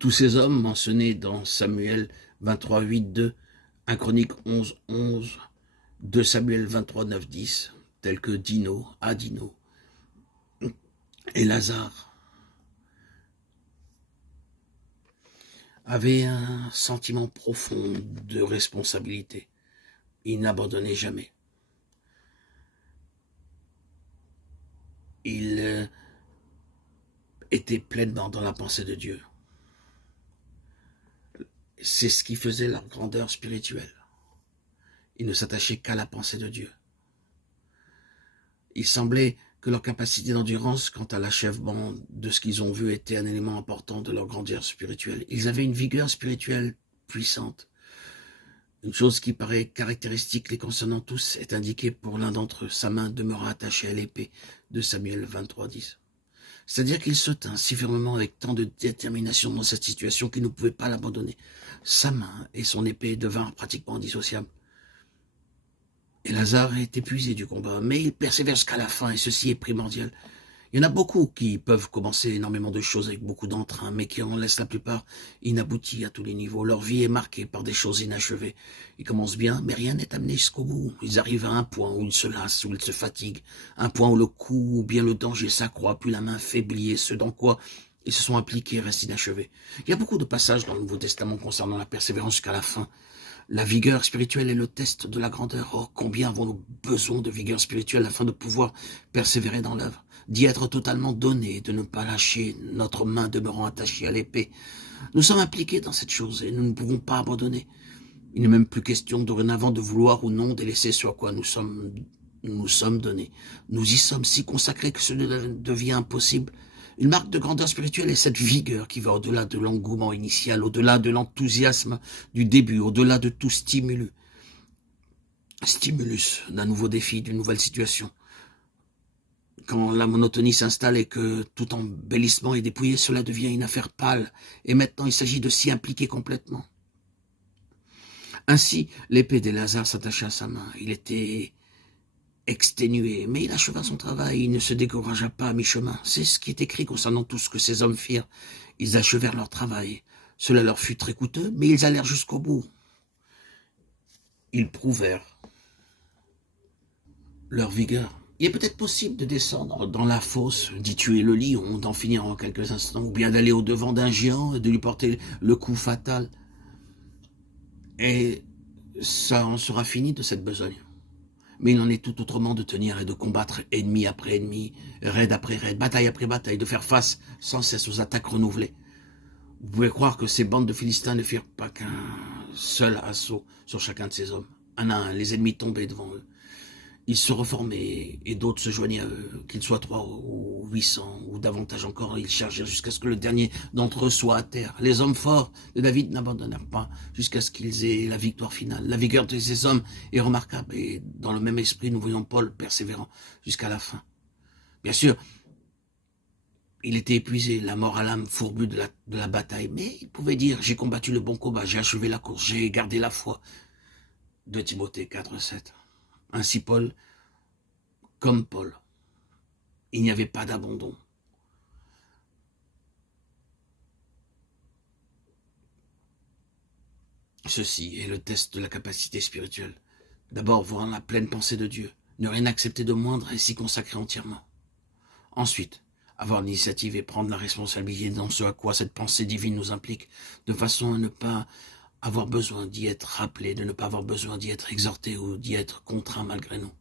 Tous ces hommes mentionnés dans Samuel 23, 8, 2, 1 Chronique 11, 11, 2 Samuel 23, 9, 10, tels que Dino, Adino et Lazare, avaient un sentiment profond de responsabilité. Ils n'abandonnaient jamais. Ils étaient pleinement dans la pensée de Dieu. C'est ce qui faisait leur grandeur spirituelle. Ils ne s'attachaient qu'à la pensée de Dieu. Il semblait que leur capacité d'endurance quant à l'achèvement de ce qu'ils ont vu était un élément important de leur grandeur spirituelle. Ils avaient une vigueur spirituelle puissante. Une chose qui paraît caractéristique les concernant tous est indiquée pour l'un d'entre eux. Sa main demeura attachée à l'épée de Samuel 23, 10. C'est-à-dire qu'il se tint si fermement avec tant de détermination dans cette situation qu'il ne pouvait pas l'abandonner. Sa main et son épée devinrent pratiquement indissociables. Et Lazare est épuisé du combat, mais il persévère jusqu'à la fin, et ceci est primordial. Il y en a beaucoup qui peuvent commencer énormément de choses avec beaucoup d'entrain, mais qui en laissent la plupart inaboutis à tous les niveaux. Leur vie est marquée par des choses inachevées. Ils commencent bien, mais rien n'est amené jusqu'au bout. Ils arrivent à un point où ils se lassent, où ils se fatiguent, un point où le coup ou bien le danger s'accroît, puis la main faiblit, et ce dans quoi ils se sont appliqués reste inachevé. Il y a beaucoup de passages dans le Nouveau Testament concernant la persévérance jusqu'à la fin. La vigueur spirituelle est le test de la grandeur. Oh, combien avons-nous besoin de vigueur spirituelle afin de pouvoir persévérer dans l'œuvre, d'y être totalement donné, de ne pas lâcher, notre main demeurant attachée à l'épée. Nous sommes impliqués dans cette chose et nous ne pouvons pas abandonner. Il n'est même plus question dorénavant de vouloir ou non délaisser ce à quoi nous sommes donnés. Nous y sommes si consacrés que cela devient impossible. Une marque de grandeur spirituelle est cette vigueur qui va au-delà de l'engouement initial, au-delà de l'enthousiasme du début, au-delà de tout stimulus d'un nouveau défi, d'une nouvelle situation. Quand la monotonie s'installe et que tout embellissement est dépouillé, cela devient une affaire pâle. Et maintenant, il s'agit de s'y impliquer complètement. Ainsi, l'épée des Lazare s'attacha à sa main. Il était exténué, mais il acheva son travail, il ne se découragea pas à mi-chemin. C'est ce qui est écrit concernant tout ce que ces hommes firent. Ils achevèrent leur travail. Cela leur fut très coûteux, mais ils allèrent jusqu'au bout. Ils prouvèrent leur vigueur. Il est peut-être possible de descendre dans la fosse, d'y tuer le lion, d'en finir en quelques instants, ou bien d'aller au-devant d'un géant et de lui porter le coup fatal. Et ça en sera fini de cette besogne. Mais il en est tout autrement de tenir et de combattre ennemi après ennemi, raid après raid, bataille après bataille, de faire face sans cesse aux attaques renouvelées. Vous pouvez croire que ces bandes de Philistins ne firent pas qu'un seul assaut sur chacun de ces hommes. Un à un, les ennemis tombaient devant eux. Ils se reformaient et d'autres se joignaient à eux, qu'ils soient 3 ou 800 ou davantage encore. Ils chargèrent jusqu'à ce que le dernier d'entre eux soit à terre. Les hommes forts de David n'abandonnèrent pas jusqu'à ce qu'ils aient la victoire finale. La vigueur de ces hommes est remarquable et dans le même esprit, nous voyons Paul persévérant jusqu'à la fin. Bien sûr, il était épuisé, la mort à l'âme fourbue de la bataille, mais il pouvait dire « J'ai combattu le bon combat, j'ai achevé la course, j'ai gardé la foi ». 2 Timothée 4, 7. Ainsi Paul, comme Paul, il n'y avait pas d'abandon. Ceci est le test de la capacité spirituelle. D'abord, voir la pleine pensée de Dieu, ne rien accepter de moindre et s'y consacrer entièrement. Ensuite, avoir l'initiative et prendre la responsabilité dans ce à quoi cette pensée divine nous implique, de façon à ne pas avoir besoin d'y être rappelé, de ne pas avoir besoin d'y être exhorté ou d'y être contraint malgré nous.